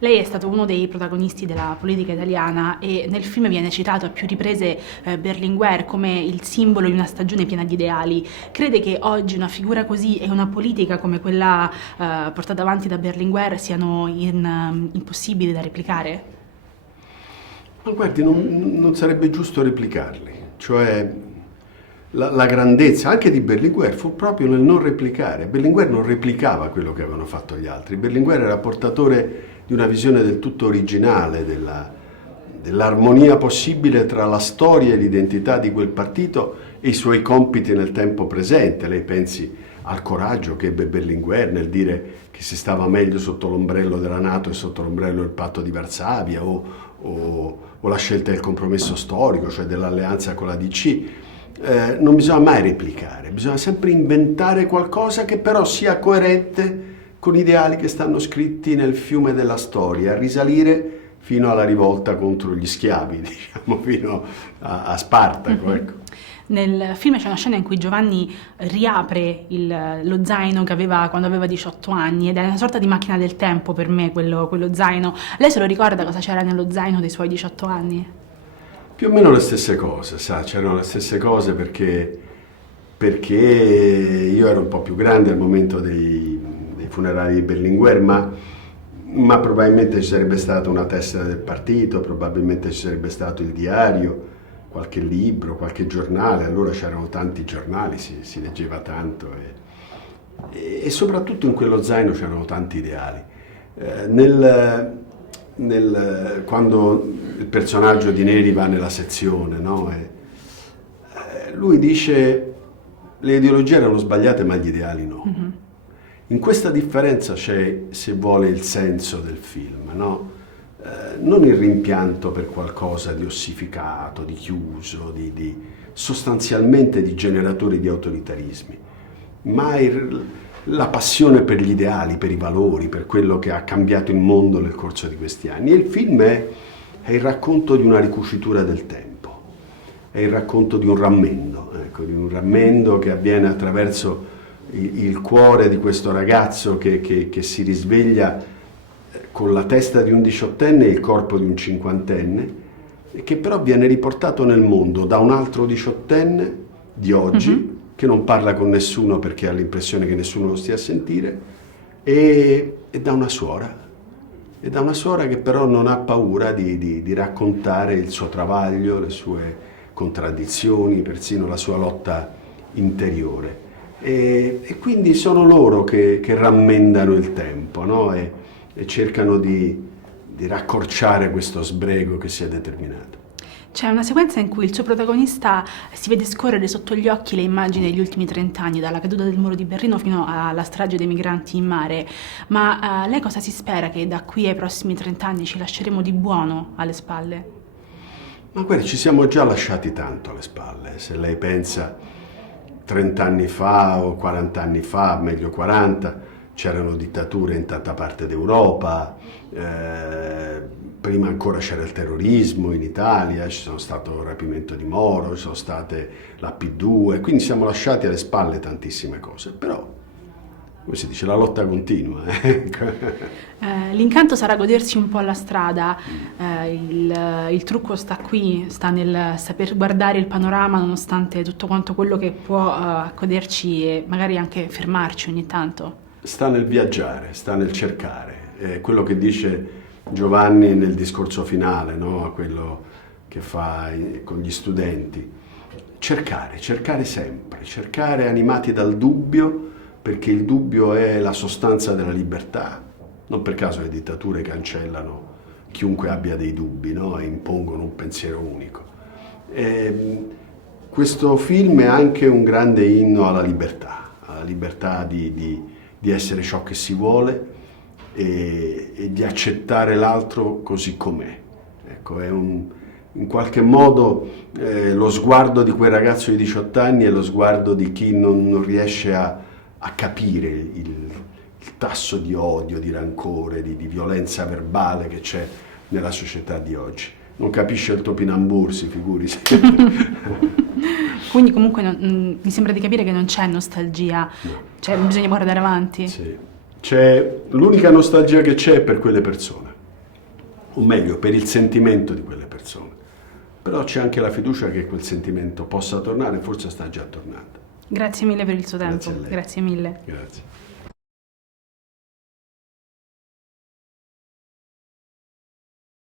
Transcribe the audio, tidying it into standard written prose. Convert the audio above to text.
Lei è stato uno dei protagonisti della politica italiana e nel film viene citato a più riprese Berlinguer come il simbolo di una stagione piena di ideali. Crede che oggi una figura così e una politica come quella portata avanti da Berlinguer siano impossibili da replicare? Ma guardi, non sarebbe giusto replicarli, cioè la grandezza anche di Berlinguer fu proprio nel non replicare. Berlinguer non replicava quello che avevano fatto gli altri. Berlinguer era portatore di una visione del tutto originale dell'armonia possibile tra la storia e l'identità di quel partito e i suoi compiti nel tempo presente. Lei pensi al coraggio che ebbe Berlinguer nel dire che si stava meglio sotto l'ombrello della NATO e sotto l'ombrello del patto di Varsavia o la scelta del compromesso storico, cioè dell'alleanza con la DC. Non bisogna mai replicare, bisogna sempre inventare qualcosa che però sia coerente con ideali che stanno scritti nel fiume della storia, a risalire fino alla rivolta contro gli schiavi, diciamo, fino a Spartaco, ecco. Nel film c'è una scena in cui Giovanni riapre lo zaino che aveva quando aveva 18 anni ed è una sorta di macchina del tempo per me quello zaino. Lei se lo ricorda cosa c'era nello zaino dei suoi 18 anni? Più o meno le stesse cose, sa, c'erano le stesse cose perché io ero un po' più grande al momento dei funerali di Berlinguer, ma probabilmente ci sarebbe stata una tessera del partito, probabilmente ci sarebbe stato il diario, qualche libro, qualche giornale. Allora c'erano tanti giornali, si leggeva tanto e soprattutto in quello zaino c'erano tanti ideali. Quando il personaggio di Neri va nella sezione, no? Lui dice le ideologie erano sbagliate ma gli ideali no. Mm-hmm. In questa differenza c'è, se vuole, il senso del film, no? Non il rimpianto per qualcosa di ossificato, di chiuso, sostanzialmente di generatore di autoritarismi, ma la passione per gli ideali, per i valori, per quello che ha cambiato il mondo nel corso di questi anni. E il film è il racconto di una ricucitura del tempo, è il racconto di un rammendo, ecco, di un rammendo che avviene attraverso il cuore di questo ragazzo che si risveglia con la testa di un diciottenne e il corpo di un cinquantenne, e che però viene riportato nel mondo da un altro diciottenne di oggi, mm-hmm, che non parla con nessuno perché ha l'impressione che nessuno lo stia a sentire, e da una suora che però non ha paura di raccontare il suo travaglio, le sue contraddizioni, persino la sua lotta interiore. E quindi sono loro che rammendano il tempo, no? E cercano di raccorciare questo sbrego che si è determinato. C'è una sequenza in cui il suo protagonista si vede scorrere sotto gli occhi le immagini degli ultimi 30 anni, dalla caduta del muro di Berlino fino alla strage dei migranti in mare. Ma lei cosa si spera che da qui ai prossimi 30 anni ci lasceremo di buono alle spalle? Ma guarda, ci siamo già lasciati tanto alle spalle. Se lei pensa 30 anni fa o 40 anni fa, meglio 40, c'erano dittature in tanta parte d'Europa, prima ancora c'era il terrorismo in Italia, ci sono stato il rapimento di Moro, ci sono state la P2, quindi siamo lasciati alle spalle tantissime cose, però, come si dice, la lotta continua. L'incanto sarà godersi un po' la strada, il trucco sta qui, sta nel saper guardare il panorama nonostante tutto quanto quello che può accoderci e magari anche fermarci ogni tanto. Sta nel viaggiare, sta nel cercare, quello che dice Giovanni nel discorso finale, no? Quello che fa con gli studenti. Cercare sempre, cercare animati dal dubbio, perché il dubbio è la sostanza della libertà. Non per caso le dittature cancellano chiunque abbia dei dubbi, no? E impongono un pensiero unico. Questo film è anche un grande inno alla libertà di essere ciò che si vuole e di accettare l'altro così com'è. Ecco, è in qualche modo lo sguardo di quel ragazzo di 18 anni è lo sguardo di chi non riesce a capire il tasso di odio, di rancore, di violenza verbale che c'è nella società di oggi. Non capisce il topinambur, si figuri. Quindi comunque mi sembra di capire che non c'è nostalgia, cioè bisogna guardare avanti. Sì. L'unica nostalgia che c'è è per quelle persone. o meglio per il sentimento di quelle persone. Però c'è anche la fiducia che quel sentimento possa tornare, forse sta già tornando. Grazie mille per il suo tempo. Grazie a lei. Grazie mille. Grazie.